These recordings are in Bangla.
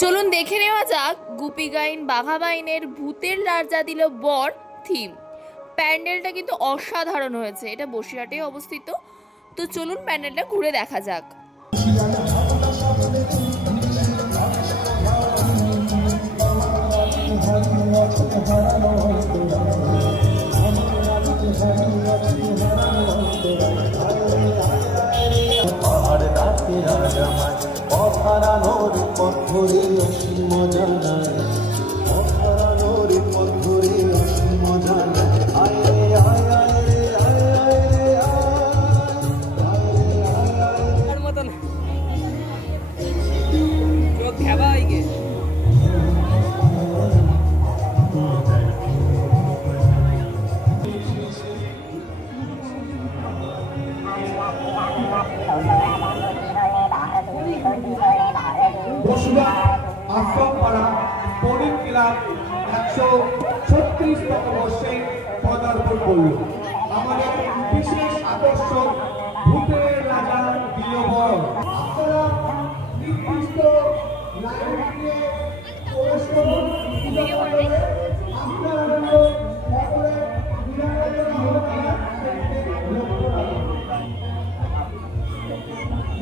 চলুন দেখে নেওয়া যাক গুপি গাইন বাঘা বাইনের ভূতের রাজা দিল বর থিম। প্যান্ডেলটা কিন্তু অসাধারণ হয়েছে, এটা বসিরহাটে অবস্থিত। তো চলুন প্যান্ডেলটা ঘুরে দেখা যাক। আশ্রমপাড়া পৌরিক ক্লাব 136তম বর্ষে পদার্পণ করল। আমাদের বিশেষ আকর্ষণ ভূতের রাজা দিল বর। আপনারা নির্দিষ্ট লাইনে প্রবেশ করুন।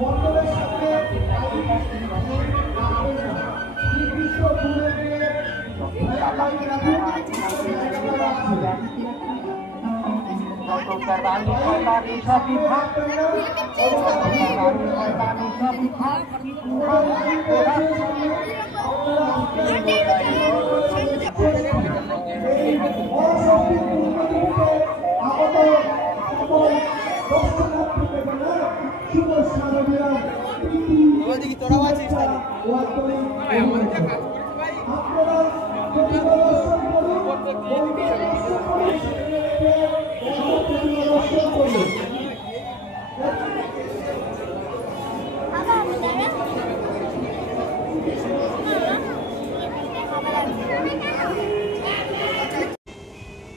মন্ডলের সাথে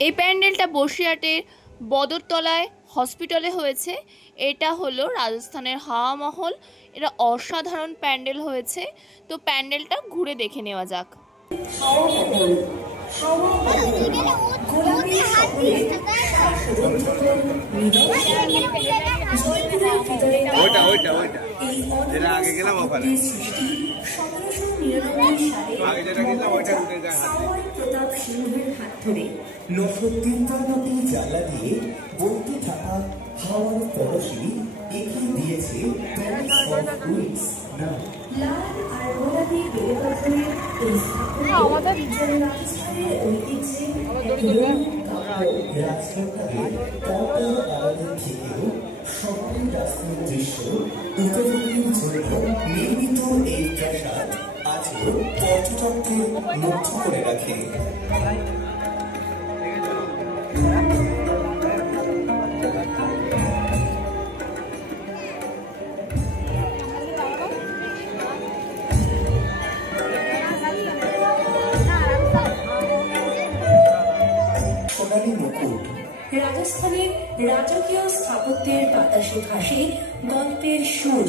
এই প্যান্ডেলটা বসিরহাটের বদরতলায় হসপিটালে হয়েছে। এটা হলো রাজস্থানের হাওয়া মহল। এটা অসাধারণ প্যান্ডেল হয়েছে। তো প্যান্ডেলটা ঘুরে দেখে নেওয়া যাক। জ্বালা দিয়ে বলতে থাকা হাওয়ার পরশি এগিয়ে দিয়েছে লাল আর গোলাপি বেলেপাথরের এই রাজস্থানের ঐতিহ্যে রাজসরকারের পর্দার আড়ালে থেকেও সকল রাস্তার দৃশ্য উপভোগের জন্য নির্মিত এই প্রাসাদ আজও পর্যটকদের মুগ্ধ করে রাখে। রাজস্থানের রাজকীয় স্থাপত্যের বাতাসে ভাসে গল্পের সুর।